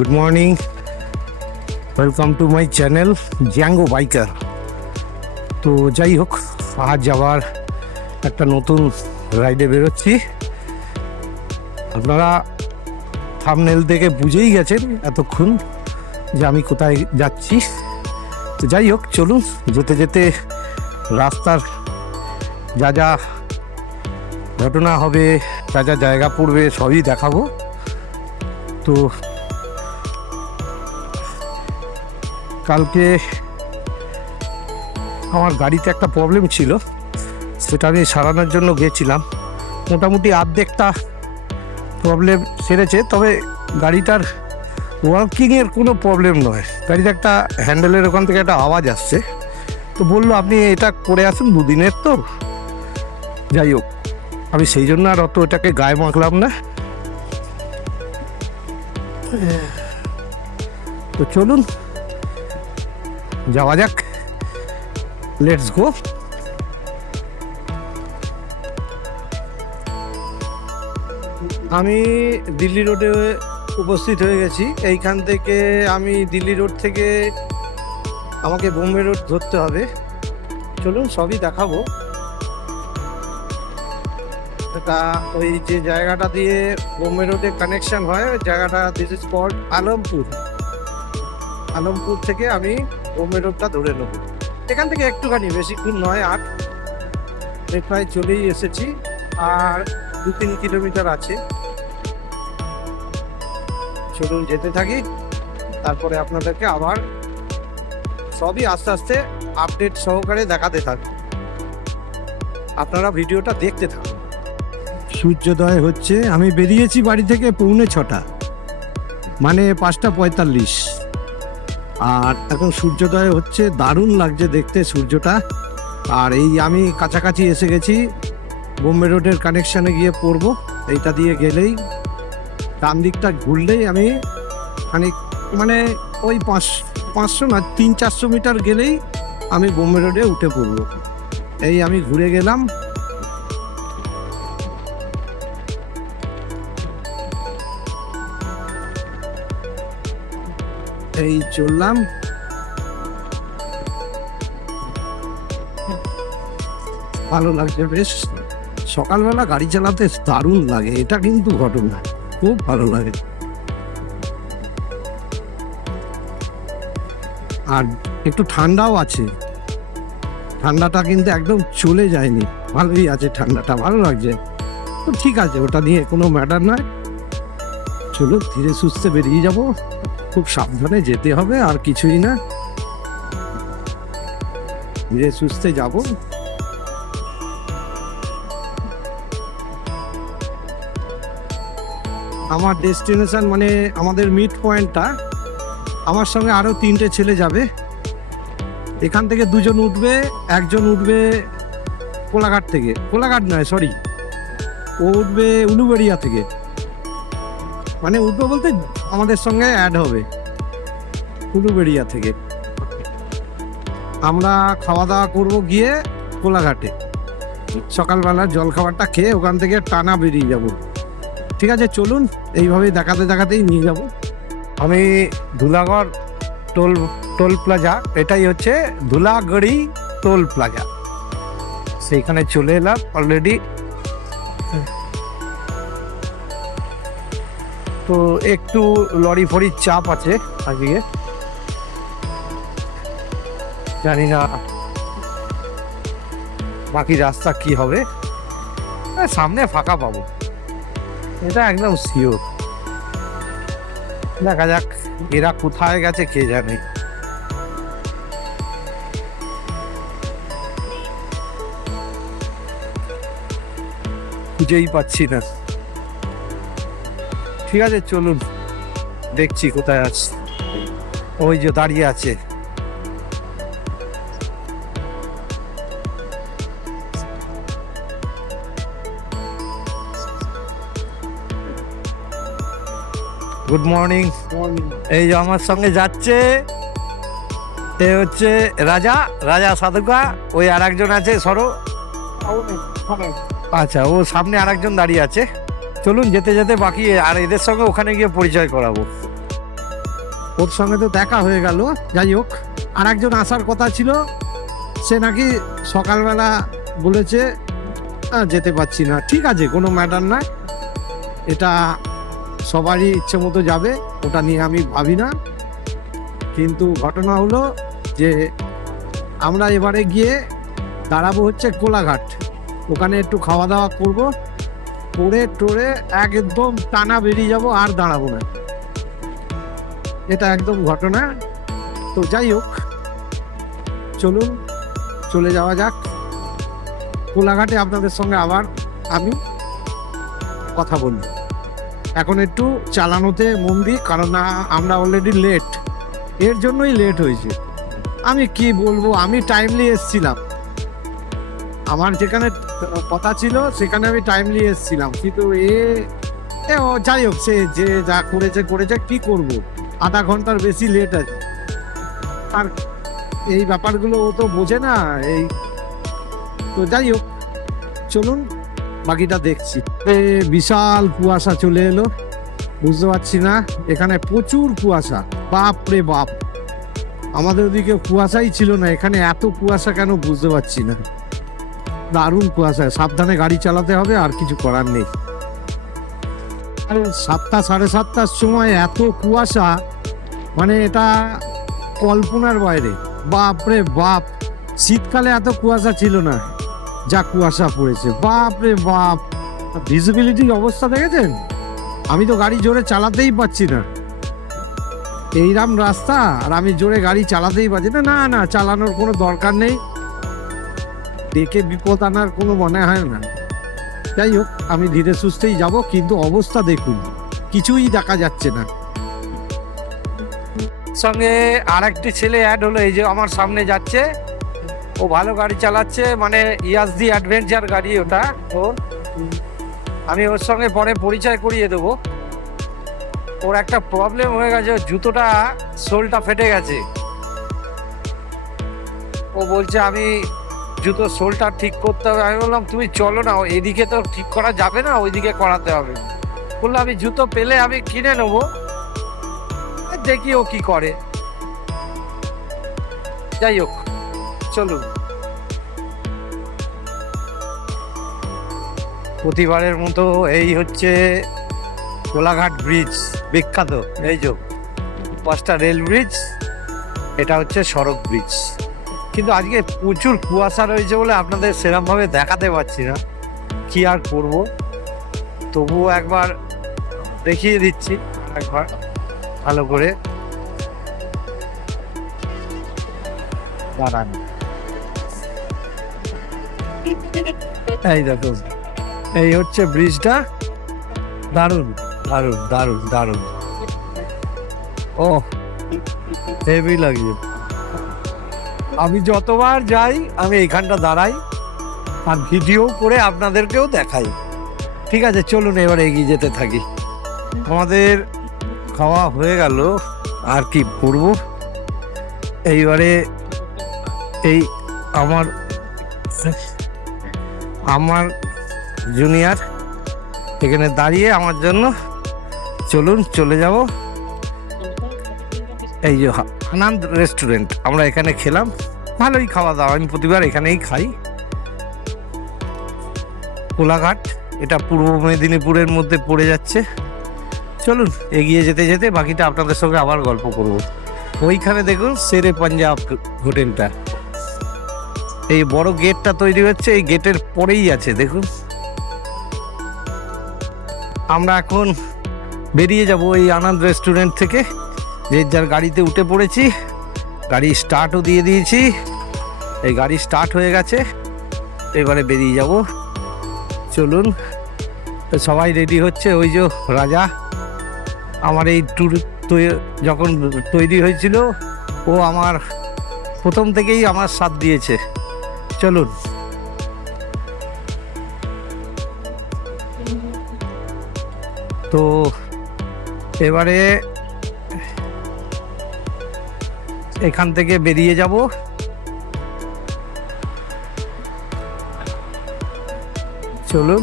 Good morning, welcome to my channel Zango biker. তো যাই হোক, আজ আবার একটা নতুন রাইডে বেরোচ্ছি। আপনারা থাম্বনেল থেকে বুঝেই গেছেন এতক্ষণ যে আমি কোথায় যাচ্ছি। তো যাই হোক, চলুন যেতে যেতে রাস্তার যা যা ঘটনা হবে, যা যা জায়গা পড়বে সবই দেখাবো। তো কালকে আমার গাড়িতে একটা প্রবলেম ছিল, সেটা আমি সারানোর জন্য গেছিলাম। মোটামুটি অর্ধেকটা প্রবলেম সেরেছে, তবে গাড়িটার ওয়ার্কিংয়ের কোনো প্রবলেম নয়। গাড়িতে একটা হ্যান্ডেলের ওখান থেকে একটা আওয়াজ আসছে, তো বললো আপনি এটা করে আসুন, দুদিনের তো। যাই হোক, আমি সেই জন্য আর অত এটাকে গায়ে মাখলাম না। তো চলুন যাওয়া যাক, লেটস গো। আমি দিল্লি রোডে উপস্থিত হয়ে গেছি। এইখান থেকে আমি দিল্লি রোড থেকে আমাকে বোম্বে রোড ধরতে হবে। চলুন সবই দেখাবো। তা ওই যে জায়গাটা দিয়ে বোম্বে রোডে কানেকশন হয়, ওই জায়গাটা this is called Alampur. Alampur থেকে আমি বোম্বে রোডটা ধরে নেব। এখান থেকে একটুখানি, বেশিক্ষণ নয়, আর প্রায় চলেই এসেছি। আর 2-3 কিলোমিটার আছে। চলুন যেতে থাকি, তারপরে আপনাদেরকে আবার সবই আস্তে আস্তে আপডেট সহকারে দেখাতে থাকবো। আপনারা ভিডিওটা দেখতে থাকুন। সূর্যোদয় হচ্ছে, আমি বেরিয়েছি বাড়ি থেকে 6:45, মানে 5:45। আর এখন সূর্যোদয় হচ্ছে, দারুণ লাগছে দেখতে সূর্যটা। আর এই আমি কাছাকাছি এসে গেছি, বোম্বে রোডের কানেকশানে গিয়ে পড়বো। এইটা দিয়ে গেলেই, ডান দিকটা ঘুরলেই আমি খানিক, মানে ওই 500 না 300-400 মিটার গেলেই আমি বোম্বে রোডে উঠে পড়বো। এই আমি ঘুরে গেলাম। এই চললাম। ভালো লাগছে বেশ, সকালবেলা গাড়ি চালাতে দারুণ লাগে, এটা কিন্তু ঘটনা, খুব ভালো লাগে। আর একটু ঠান্ডাও আছে, ঠান্ডাটা কিন্তু একদম চলে যায়নি, ভালোই আছে ঠান্ডাটা, ভালো লাগছে। তো ঠিক আছে, ওটা নিয়ে কোনো ম্যাটার নয়। চলো ধীরে সুস্থে বেরিয়ে যাব, খুব সাবধানে যেতে হবে, আর কিছুই না, ধীরে সুস্থে যাব। আমার ডেস্টিনেশন, মানে আমাদের মিড পয়েন্টটা, আমার সঙ্গে আরও 3টে ছেলে যাবে। এখান থেকে 2জন উঠবে, একজন উঠবে কোলাঘাট থেকে, কোলাঘাট নয় সরি, ও উঠবে উলুবেড়িয়া থেকে। মানে উঠবে বলতে আমাদের সঙ্গে অ্যাড হবে উলুবেড়িয়া থেকে। আমরা খাওয়া দাওয়া করবো গিয়ে কোলাঘাটে, সকালবেলা জলখাবারটা খেয়ে ওখান থেকে টানা বেরিয়ে যাব। ঠিক আছে, চলুন এইভাবেই দেখাতে দেখাতেই নিয়ে যাব। আমি ধুলাগড় টোল প্লাজা, এটাই হচ্ছে ধুলাগড়ি টোল প্লাজা, সেইখানে চলে এলাম অলরেডি। তো একটু লরি ফরির চাপ আছে আজকে, জানি না বাকি রাস্তা কি হবে। সামনে ফাঁকা পাবো, এটা একদম শিওর। দেখা যাক এরা কোথায় গেছে কে জানে। খুঁজেই পাচ্ছি না। ঠিক আছে, চলুন দেখছি কোথায় আছে। ওই যে দাঁড়িয়ে আছে। Good morning. এই যে আমার সঙ্গে যাচ্ছে, এ হচ্ছে রাজা সাধুকা। ওই আর একজন আছে সরো, আচ্ছা ও সামনে আর একজন দাঁড়িয়ে আছে। চলুন যেতে যেতে বাকি আর এদের সঙ্গে ওখানে গিয়ে পরিচয় করাবো। ওর সঙ্গে তো দেখা হয়ে গেল। যাই হোক, আর একজন আসার কথা ছিল, সে নাকি সকালবেলা বলেছে যেতে পারছি না। ঠিক আছে, কোনো ম্যাটার না, এটা সবারই ইচ্ছে মতো যাবে, ওটা নিয়ে আমি ভাবি না। কিন্তু ঘটনা হলো যে আমরা এবারে গিয়ে দাঁড়াবো হচ্ছে কোলাঘাট, ওখানে একটু খাওয়া দাওয়া করবো, করে টোরে একদম টানা বেরিয়ে যাব, আর দাঁড়াবো না, এটা একদম ঘটনা। তো যাই হোক, চলুন চলে যাওয়া যাক কোলাঘাটে। আপনাদের সঙ্গে আবার আমি কথা বলি। এখন একটু চালানোতে মন দিই, কারণ আমরা অলরেডি লেট, এর জন্যই লেট হয়েছে। আমি কি বলবো, আমি টাইমলি এসছিলাম, আমার যেখানে কথা ছিল সেখানে আমি টাইমলি এসছিলাম, কিন্তু যাই হোক, সে যে যা করেছে করেছে, কি করব, আধা ঘন্টার বেশি লেট আছে। আর এই ব্যাপারগুলো ও তো বোঝে না। তো যাই হোক, চলুন বাকিটা দেখছি। বিশাল কুয়াশা চলে এলো, বুঝতে পারছি না, এখানে প্রচুর কুয়াশা, বাপ রে বাপ। আমাদের ওদিকে কুয়াশাই ছিল না, এখানে এত কুয়াশা কেন বুঝতে পারছি না। দারুণ কুয়াশা, সাবধানে গাড়ি চালাতে হবে, আর কিছু করার নেই। 7টা 7:30টার সময় এত কুয়াশা, মানে এটা কল্পনার বাইরে। বাপ রে বাপ, শীতকালে এত কুয়াশা ছিল না, যা কুয়াশা পড়েছে, বাপ রে বাপ। ভিজিবিলিটির অবস্থা দেখেছেন? আমি তো গাড়ি জোরে চালাতেই পারছি না, এইরকম রাস্তা, আর আমি জোরে গাড়ি চালাতেই পারছি না। না না, চালানোর কোনো দরকার নেই, ডেকে বিপদ আনার কোনো মনে হয় না। যাই হোক, আমি ধীরে সুস্থেই যাব, কিন্তু অবস্থা দেখুন, কিছুই দেখা যাচ্ছে না। সঙ্গে আর একটি ছেলে অ্যাড হলো, এই যে আমার সামনে যাচ্ছে, ও ভালো গাড়ি চালাচ্ছে, মানে ইয়াজদি অ্যাডভেঞ্চার গাড়ি ওটা ওর। আমি ওর সঙ্গে পরে পরিচয় করিয়ে দেবো। ওর একটা প্রবলেম হয়ে গেছে, জুতোটা সোলটা ফেটে গেছে। ও বলছে আমি জুতোর সোলটা ঠিক করতে হবে। আমি বললাম তুমি চলো না, এদিকে তো ঠিক করা যাবে না, ওইদিকে করাতে হবে। বললো আমি জুতো পেলে আমি কিনে নেবো, দেখি ও কি করে। যাই হোক, চলুন। প্রতিবারের মতো এই হচ্ছে কোলাঘাট ব্রিজ, বিখ্যাত। এই যে 5টা রেল ব্রিজ, এটা হচ্ছে সড়ক ব্রিজ। কিন্তু আজকে প্রচুর কুয়াশা রয়েছে বলে আপনাদের সেরকমভাবে দেখাতে পারছি না, কি আর করব। তবুও একবার দেখিয়ে দিচ্ছি, একবার ভালো করে দাঁড়ান। এই দেখুন, এই হচ্ছে ব্রিজটা, দারুণ দারুণ দারুণ দারুণ। ও হেভি লাগছে। আমি যতবার যাই আমি এইখানটা দাঁড়াই, আর ভিডিও করে আপনাদেরকেও দেখাই। ঠিক আছে, চলুন এবার এগিয়ে যেতে থাকি। আমাদের খাওয়া হয়ে গেল, আর কি করব। এইবারে এই আমার জুনিয়র এখানে দাঁড়িয়ে আমার জন্য, চলুন চলে যাব। এই যে আনন্দ রেস্টুরেন্ট, আমরা এখানে খেলাম, ভালোই খাওয়া দাওয়া, আমি প্রতিবার এখানেই খাই। কোলাঘাট, এটা পূর্ব মেদিনীপুরের মধ্যে পড়ে যাচ্ছে। চলুন এগিয়ে যেতে যেতে বাকিটা আপনাদের সঙ্গে আবার গল্প করব। ওইখানে দেখুন শেরে পাঞ্জাব হোটেলটা, এই বড় গেটটা তৈরি হচ্ছে, এই গেটের পরেই আছে দেখুন। আমরা এখন বেরিয়ে যাব এই আনন্দ রেস্টুরেন্ট থেকে, যে যার গাড়িতে উঠে পড়েছি, গাড়ি স্টার্টও দিয়ে দিয়েছি, এই গাড়ি স্টার্ট হয়ে গেছে, এবারে বেরিয়ে যাব। চলুন, সবাই রেডি হচ্ছে। ওই যে রাজা, আমার এই ট্যুর যখন তৈরি হয়েছিল, ও আমার প্রথম থেকেই আমার সাথ দিয়েছে। চলুন। তো এবারে এখান থেকে বেরিয়ে যাব। চলুন।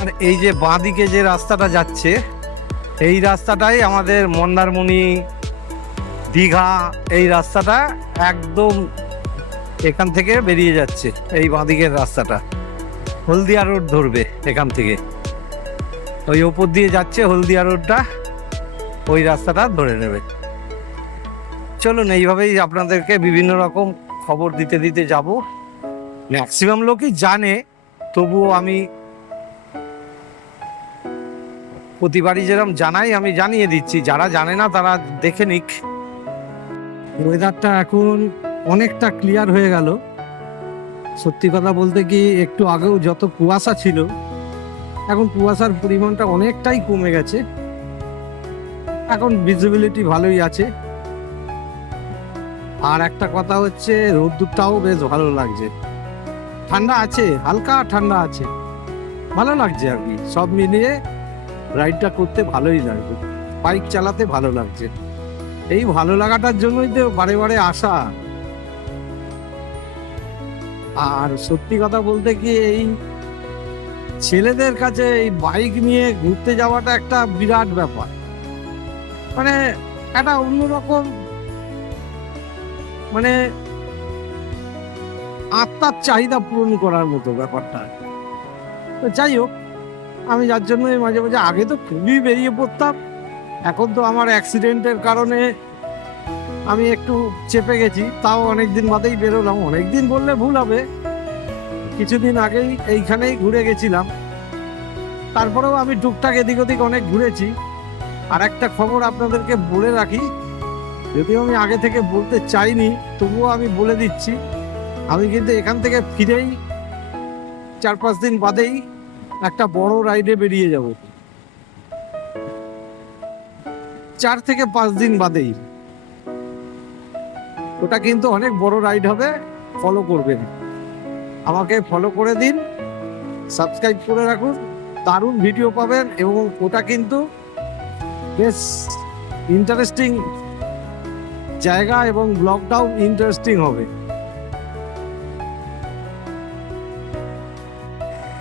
আর এই যে বাঁদিকে যে রাস্তাটা যাচ্ছে, এই রাস্তাটাই আমাদের মন্দারমণি, দীঘা, এই রাস্তাটা একদম এখান থেকে বেরিয়ে যাচ্ছে। এই বাঁদিকের রাস্তাটা হলদিয়া রোড ধরবে এখান থেকে, ওই ওপর দিয়ে যাচ্ছে হলদিয়া রোডটা, ওই রাস্তাটা ধরে নেবে। চলুন এইভাবেই আপনাদেরকে বিভিন্ন রকম খবর দিতে দিতে যাব। ম্যাক্সিমাম লোকই জানে, তবুও আমি প্রতিবারই যেরকম জানাই আমি জানিয়ে দিচ্ছি, যারা জানে না তারা দেখে নিক। ওয়েদারটা এখন অনেকটা ক্লিয়ার হয়ে গেল। সত্যি কথা বলতে কি, একটু আগেও যত কুয়াশা ছিল, এখন কুয়াশার পরিমাণটা অনেকটাই কমে গেছে। এখন ভিজিবিলিটি ভালোই আছে। আর একটা কথা হচ্ছে, রোদ্দুরটাও বেশ ভালো লাগছে, ঠান্ডা আছে, হালকা ঠান্ডা আছে, ভালো লাগছে আর কি। সব মিলিয়ে রাইডটা করতে ভালোই লাগছে, বাইক চালাতে ভালো লাগছে। এই ভালো লাগাটার জন্যই তো বারে বারে আসা। আর সত্যি কথা বলতে কি, এই ছেলেদের কাছে এই বাইক নিয়ে ঘুরতে যাওয়াটা একটা বিরাট ব্যাপার, মানে একটা অন্যরকম, মানে আত্মার চাহিদা পূরণ করার মতো ব্যাপারটা। তো যাই হোক, আমি যার জন্য মাঝে মাঝে, আগে তো খুবই বেরিয়ে পড়তাম, এখন তো আমার অ্যাক্সিডেন্টের কারণে আমি একটু চেপে গেছি। তাও অনেকদিন বাদেই বেরোলাম, অনেকদিন বললে ভুল হবে, কিছুদিন আগেই এইখানেই ঘুরে গেছিলাম। তারপরেও আমি টুকটাক এদিক ওদিক অনেক ঘুরেছি। আর একটা খবর আপনাদেরকে বলে রাখি, যদিও আমি আগে থেকে বলতে চাইনি, তবুও আমি বলে দিচ্ছি, আমি কিন্তু এখান থেকে ফিরেই 4-5 দিন বাদেই একটা বড় রাইডে বেরিয়ে যাব, 4 থেকে 5 দিন বাদেই। ওটা কিন্তু অনেক বড় রাইড হবে, ফলো করবেন, আমাকে ফলো করে দিন, সাবস্ক্রাইব করে রাখুন, দারুণ ভিডিও পাবেন। এবং ওটা কিন্তু বেশ ইন্টারেস্টিং জায়গা এবং ব্লগটাও ইন্টারেস্টিং হবে।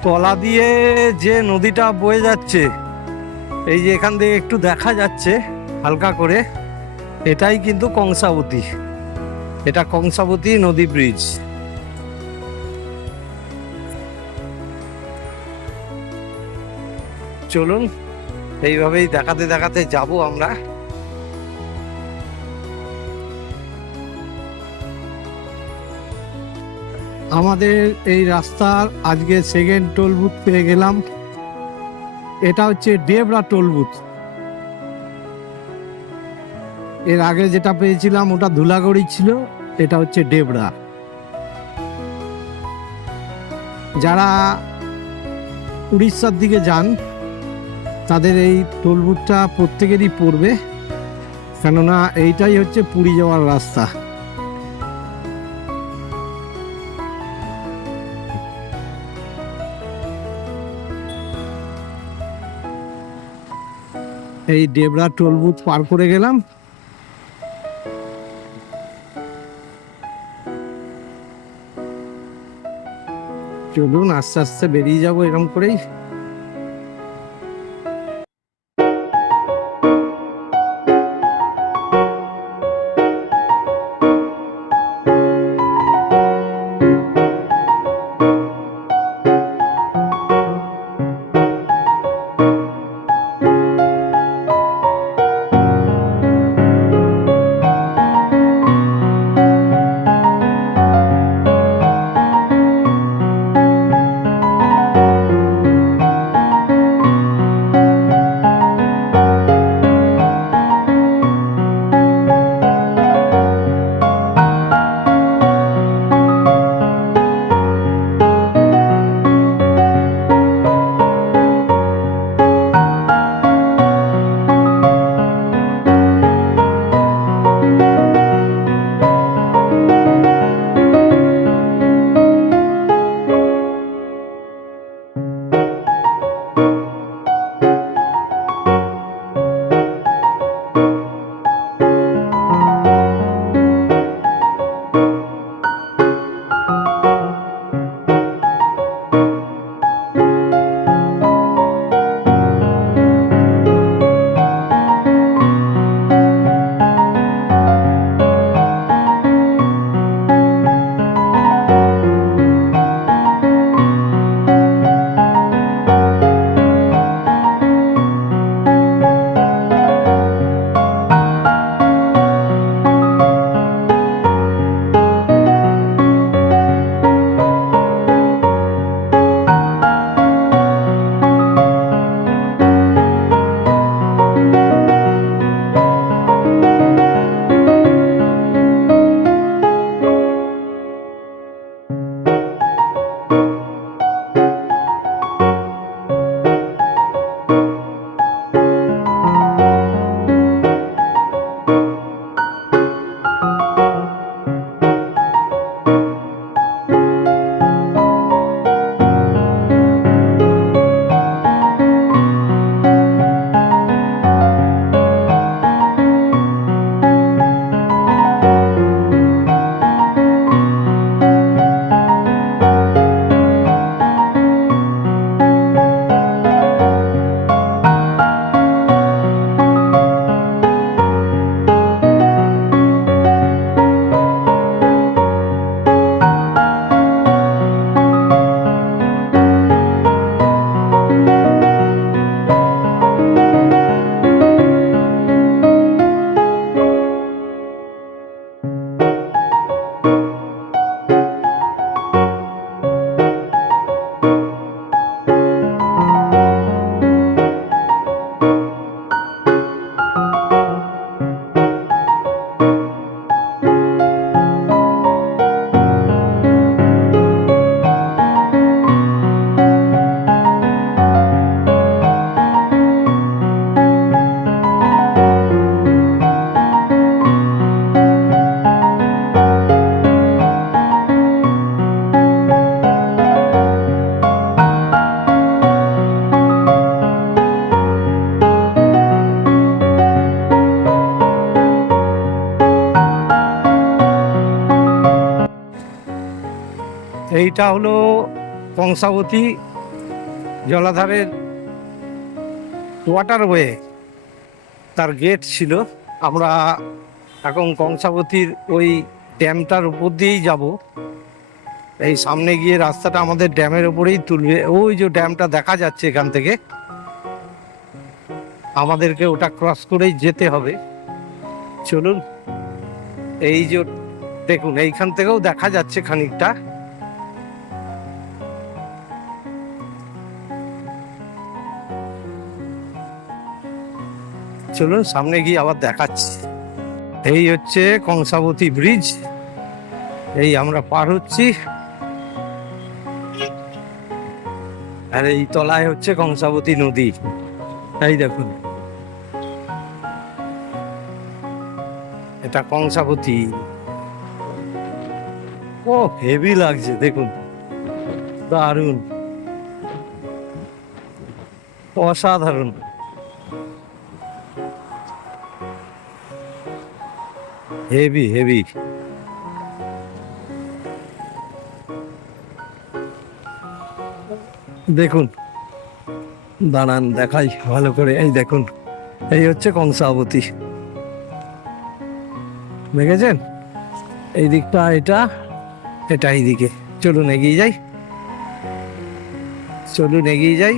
তলা দিয়ে যে নদীটা বয়ে যাচ্ছে, এই যে এখান থেকে একটু দেখা যাচ্ছে হালকা করে, এটাই কিন্তু কংসাবতী, এটা কংসাবতী নদী ব্রিজ। চলুন এইভাবেই দেখাতে দেখাতে যাব আমরা। আমাদের এই রাস্তার আজকে সেকেন্ড টোল বুথ পেয়ে গেলাম, এটা হচ্ছে ডেবরা টোল বুথ। এর আগে যেটা পেয়েছিলাম ওটা ধুলাগড়ি ছিল, এটা হচ্ছে ডেবরা। যারা উড়িষ্যার দিকে যান তাদের এই টোল বুথটা প্রত্যেকেরই পড়বে, কেননা এইটাই হচ্ছে পুরী যাওয়ার রাস্তা। এই ডেবরা টোল বুথ পার করে গেলাম। চলুন আস্তে আস্তে বেরিয়ে যাবো এরকম করেই। এইটা হলো কংসাবতী জলাধারের ওয়াটারওয়ে, তার গেট ছিল। আমরা এখন কংসাবতীর ওই ড্যামটার উপর দিয়েই যাব। এই সামনে গিয়ে রাস্তাটা আমাদের ড্যামের উপরেই তুলবে। ওই যে ড্যামটা দেখা যাচ্ছে এখান থেকে, আমাদেরকে ওটা ক্রস করেই যেতে হবে। চলুন, এই যে দেখুন এইখান থেকেও দেখা যাচ্ছে খানিকটা। চলুন সামনে গিয়ে আবার দেখাচ্ছি। এই হচ্ছে কংসাবতী ব্রিজ, এই আমরা পার হচ্ছি। আর এই তলায় হচ্ছে কংসাবতী নদী। এই দেখুন, এটা কংসাবতী। ও হেভি লাগছে, দেখুন দারুণ, অসাধারণ। Heavy heavy. দেখুন, দাঁড়ান দেখাই ভালো করে। এই দেখুন, এই হচ্ছে কংসাবতী, দেখেছেন? এই দিকটা এটা, এটা এইদিকে। চলুন এগিয়ে যাই, চলুন এগিয়ে যাই।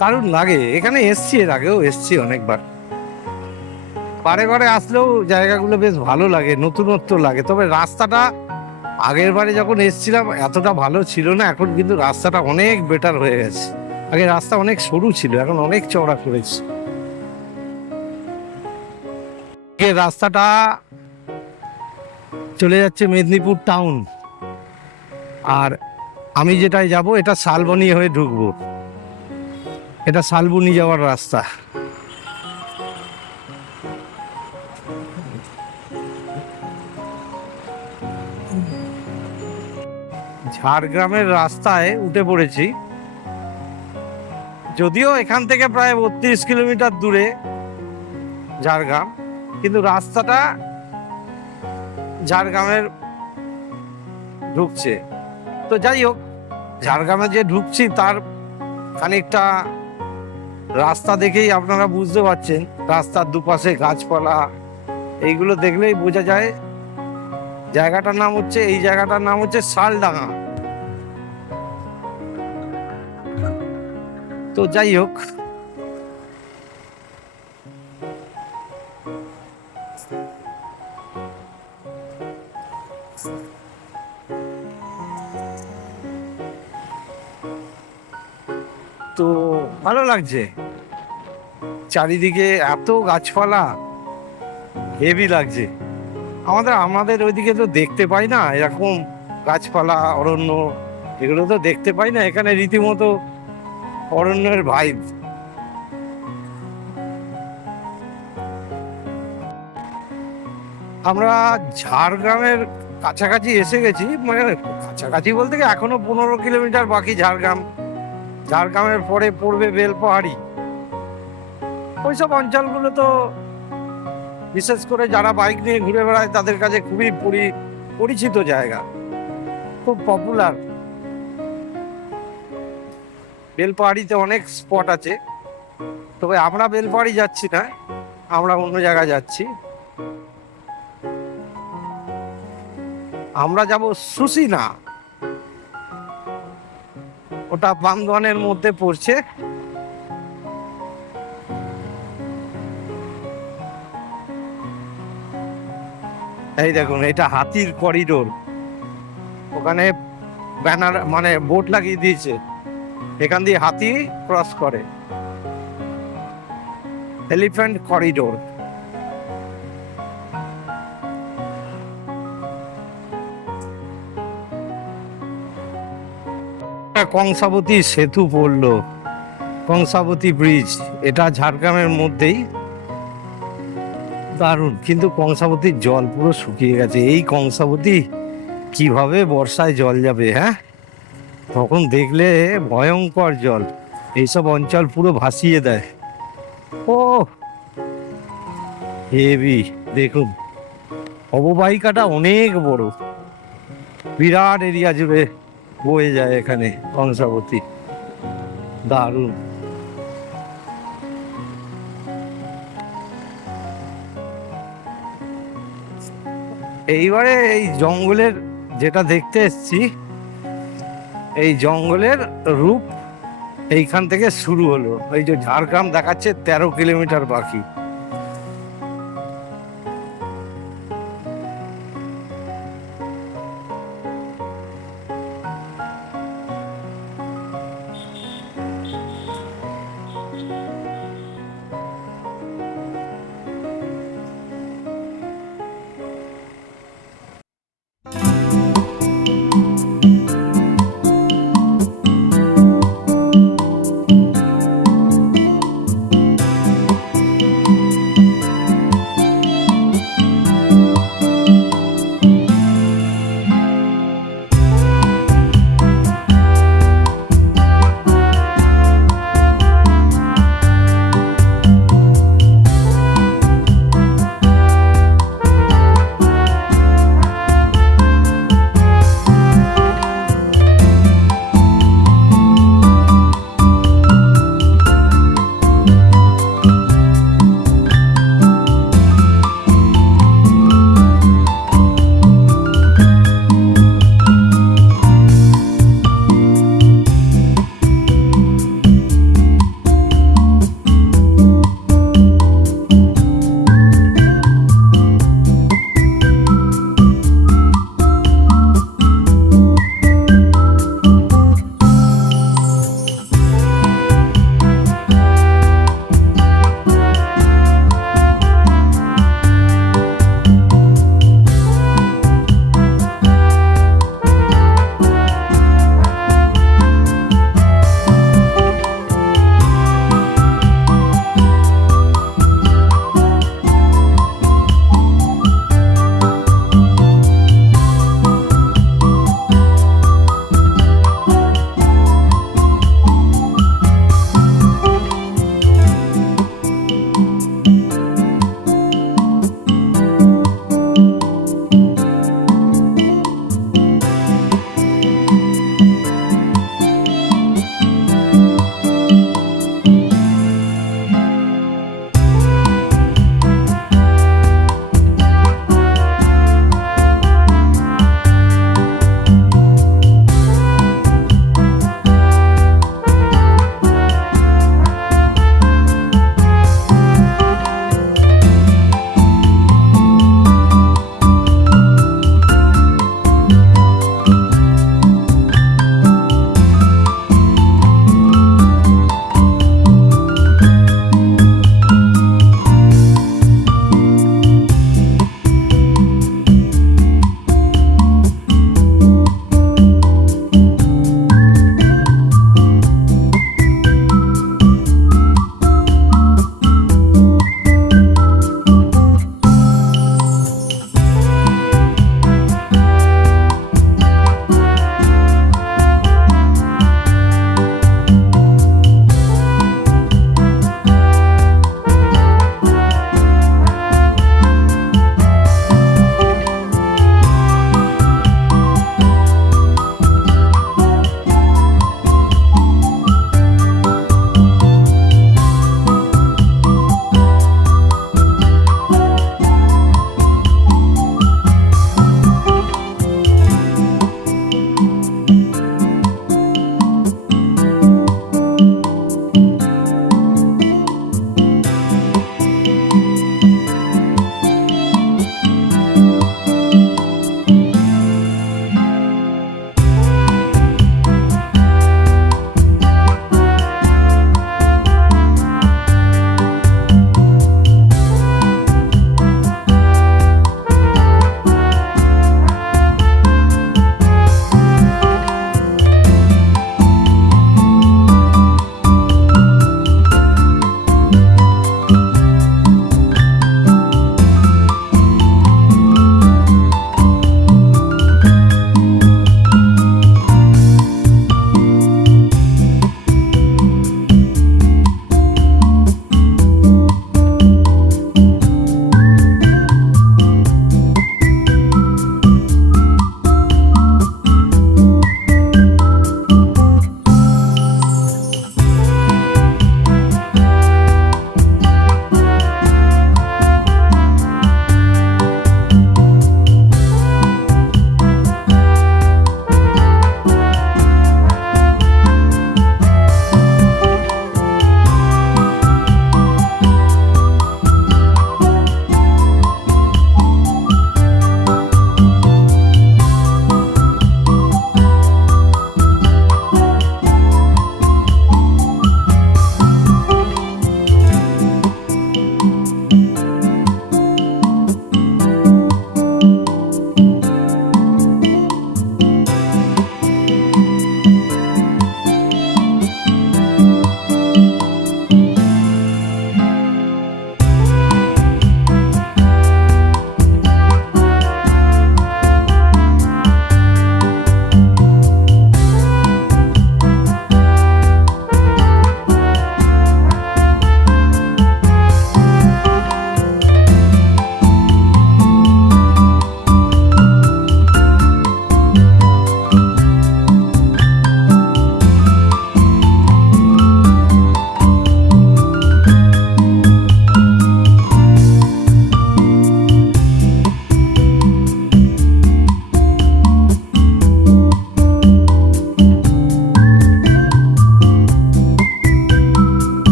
দারুণ লাগে এখানে। এসছি, এর আগেও এসছি অনেকবার। বারে বারে আসলেও জায়গাগুলো বেশ ভালো লাগে, নতুনত্ব লাগে। তবে রাস্তাটা আগের বারে যখন এসছিলাম এতটা ভালো ছিল না, এখন কিন্তু রাস্তাটা অনেক বেটার হয়ে গেছে। আগে রাস্তা অনেক সরু ছিল, এখন অনেক চওড়া করেছে। রাস্তাটা চলে যাচ্ছে মেদিনীপুর টাউন, আর আমি যেটাই যাব এটা শালবনী হয়ে ঢুকবো। এটা শালবনী যাওয়ার রাস্তা। ঝাড়গ্রামের রাস্তায় উঠে পড়েছি, যদিও এখান থেকে প্রায় 32 কিলোমিটার দূরে ঝাড়গ্রাম, কিন্তু রাস্তাটা ঝাড়গ্রামের ঢুকছে। তো যাই হোক, ঝাড়গ্রামে যে ঢুকছি তার খানিকটা রাস্তা দেখেই আপনারা বুঝতে পারছেন। রাস্তার দুপাশে গাছপালা, এইগুলো দেখলেই বোঝা যায়। জায়গাটার নাম হচ্ছে, এই জায়গাটার নাম হচ্ছে শালডাঙ্গা। তো যাই হোক, তো ভালো লাগছে চারিদিকে, এত গাছপালা, হেভি লাগছে। আমাদের ওইদিকে তো দেখতে পাই না এরকম গাছপালা, অরণ্য, এগুলো তো দেখতে পাই না। এখানে রীতিমতো অরণ্যের ভাইব। আমরা ঝাড়গ্রামের কাছাকাছি এসে গেছি, মানে কাছাকাছি বলতে কি এখনো 15 কিলোমিটার বাকি ঝাড়গ্রাম। ঝাড়গ্রামের পরে পড়বে বেলপাহাড়ি। ওইসব অঞ্চলগুলো তো বিশেষ করে যারা বাইক নিয়ে ঘুরে বেড়ায় তাদের কাছে খুবই পরিচিত জায়গা, খুব পপুলার। বেলপাহাড়িতে অনেক স্পট আছে, তবে আমরা বেলপাহাড়ি যাচ্ছি না, আমরা অন্য জায়গায় যাচ্ছি। আমরা যাব সুসিনা, ওটা বান্দওয়ানের মধ্যে পড়ছে। এই দেখুন, এটা হাতির করিডোর। ওখানে ব্যানার মানে বোর্ড লাগিয়ে দিয়েছে, এখান দিয়ে হাতি ক্রস করে। Elephant corridor. কংসাবতী সেতু পড়লো, কংসাবতী ব্রিজ, এটা ঝাড়গ্রামের মধ্যেই। দারুণ, কিন্তু কংসাবতীর জল পুরো শুকিয়ে গেছে। এই কংসাবতী কিভাবে বর্ষায় জল যাবে, হ্যাঁ? তখন দেখলে ভয়ঙ্কর জল, এইসব অঞ্চল পুরো ভাসিয়ে দেয়। ও হেভি। দেখুন অববাহিকাটা অনেক বড়, বিরাট এরিয়া জুড়ে বয়ে যায় এখানে কংসাবতী। দারুণ। এইবারে এই জঙ্গলের যেটা দেখতে এসছি, এই জঙ্গলের রূপ এইখান থেকে শুরু হলো। এই যে ঝাড়গ্রাম দেখাচ্ছে 13 কিলোমিটার বাকি।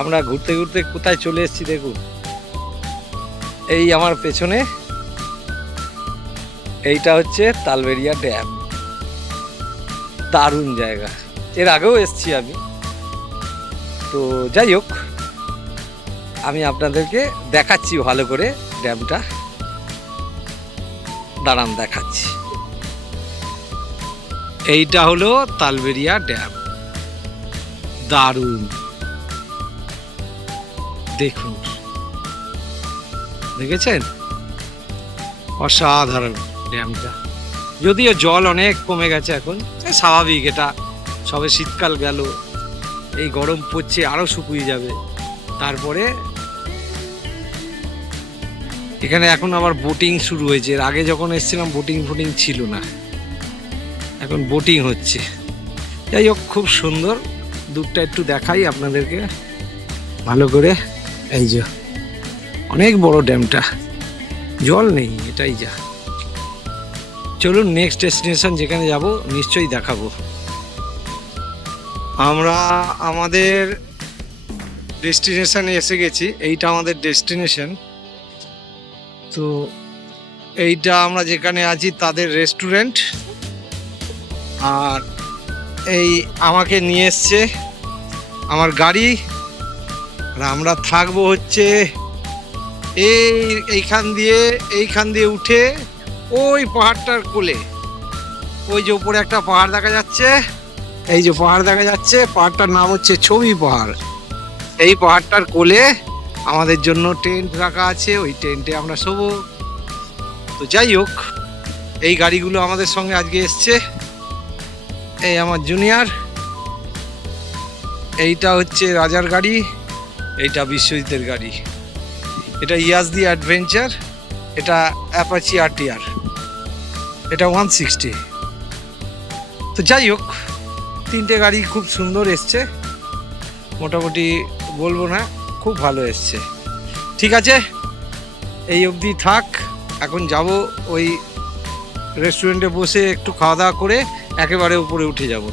আমরা ঘুরতে ঘুরতে কোথায় চলে এসেছি দেখুন। এই আমার পেছনে এইটা হচ্ছে তালবেরিয়া ড্যাম। দারুণ জায়গা, এর আগেও এসেছি আমি। তো যাই হোক, আমি আপনাদেরকে দেখাচ্ছি ভালো করে ড্যামটা। দাঁড়ান দেখাচ্ছি। এইটা হলো তালবেরিয়া ড্যাম। দারুণ, দেখুন, দেখেছেন? অসাধারণ ড্যামটা। যদিও জল অনেক কমে গেছে এখন, স্বাভাবিক, এটা সবে শীতকাল গেল, এই গরম পড়ছে আরো শুকিয়ে যাবে। তারপরে এখানে এখন আবার বোটিং শুরু হয়েছে। এর আগে যখন এসেছিলাম বোটিং ছিল না, এখন বোটিং হচ্ছে। যাই হোক, খুব সুন্দর। দূরটা একটু দেখাই আপনাদেরকে ভালো করে। এই যে অনেক বড় ড্যামটা, জল নেই, এটাই যা। চলুন নেক্সট ডেস্টিনেশন যেখানে যাব নিশ্চয়ই দেখাবো। আমরা আমাদের ডেস্টিনেশনে এসে গেছি। এইটা আমাদের ডেস্টিনেশন। তো এইটা আমরা যেখানে আছি তাদের রেস্টুরেন্ট। আর এই আমাকে নিয়ে এসছে আমার গাড়ি। আর আমরা থাকবো হচ্ছে এইখান দিয়ে উঠে ওই পাহাড়টার কোলে। ওই যে উপরে একটা পাহাড় দেখা যাচ্ছে, এই যে পাহাড় দেখা যাচ্ছে, পাহাড়টার নাম হচ্ছে ছবি পাহাড়। এই পাহাড়টার কোলে আমাদের জন্য টেন্ট রাখা আছে, ওই টেন্টে আমরা শোবো। তো যাই হোক, এই গাড়িগুলো আমাদের সঙ্গে আজকে এসছে। এই আমার জুনিয়র, এইটা হচ্ছে রাজার গাড়ি, এইটা বিশ্বজিতের গাড়ি। এটা ইয়াজদি অ্যাডভেঞ্চার, এটা অ্যাপাচি আরটিআর, এটা 160। তো যাই হোক, তিনটে গাড়ি খুব সুন্দর এসছে, মোটামুটি বলবো না, খুব ভালো এসছে। ঠিক আছে, এই অবধি থাক। এখন যাব ওই রেস্টুরেন্টে বসে একটু খাওয়া দাওয়া করে একেবারে উপরে উঠে যাব।